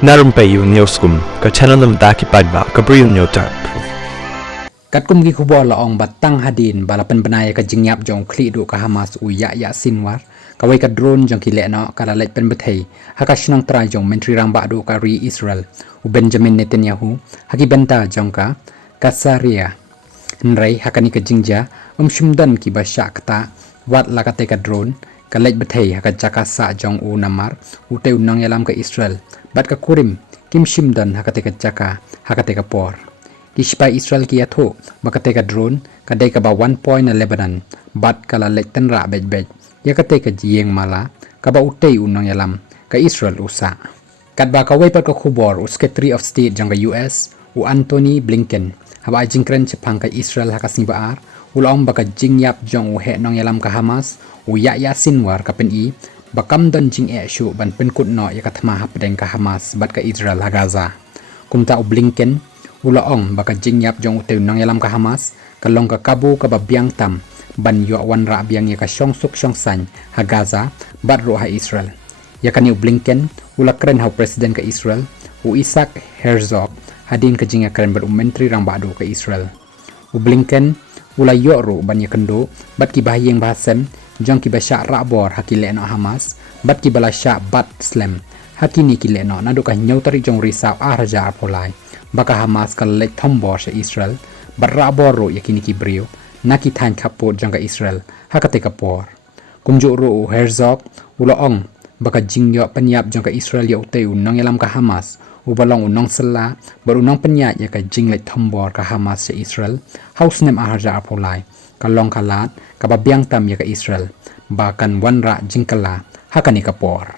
Narumpayu Neoskum, ka chananam daki pagba, ka briu nyotarp. Kat kum gi khubor la ong batang hadin balapan benaya ka jingyap jong kli du ka Hamas u ya sinwar ka wai ka drone jong ki leno ka la lek pen bethei haka shnong tra jong menteri rang ba du ka ri Israel u Benjamin Netanyahu haki benta jong ka Kasaria nrai hakani ka jingja shumdan ki ba sha kata wat la ka te ka drone ka lek bethei haka jaka sa jong u namar u te unang yalam ka Israel bat ka kurim kim shimdan haka te ka jaka haka te ka por Kispai Israel ki atho bakate ka drone kadai ka ba 1 point na Lebanon bat kala lekten ra bej ya kate ka jieng mala ka ba utei unang yalam ka Israel usa kat ba ka wai pat ka khubor u Secretary of State jang ka US u Anthony Blinken haba jingkren chepang ka Israel haka simbaar ulong baka jingyap jong u he nong yalam ka Hamas u ya sinwar ka pen i bakam don jing shu ban pen kut no ya ka thma hap deng ka Hamas bat ka Israel ha Gaza kumta u Blinken ulaong baka jingyap jong uteu nang yalam ka Hamas kalong ka kabu ka babiang tam ban yo wan ra biang ya ka syong suk syong san ha Gaza bat ro ha Israel ya kani Blinken ula kren ha presiden ka Israel u Isaac Herzog hadin ka jingya kren ber menteri rang badu ka Israel u Blinken ula yo ro ban ya kendo bat ki bahyeng bahasem jong ki basya ra bor hakile no Hamas bat ki bala sya bat slam hakini ki le no nadu ka nyautari jong risau arja apolai baka Hamas ka lek thombor sa Israel barra boro yakini ki brio naki than khapot janga Israel hakate ka por kumjo ro Herzog ulaong baka jingyo panyap janga Israel ya uteu nang yalam ka Hamas ubalong unong sela barunong panya ya ka jinglek thombor ka Hamas sa Israel house nem aharja apolai kalong kalat ka babyang tam ya ka Israel bakan wanra jingkala hakani ka por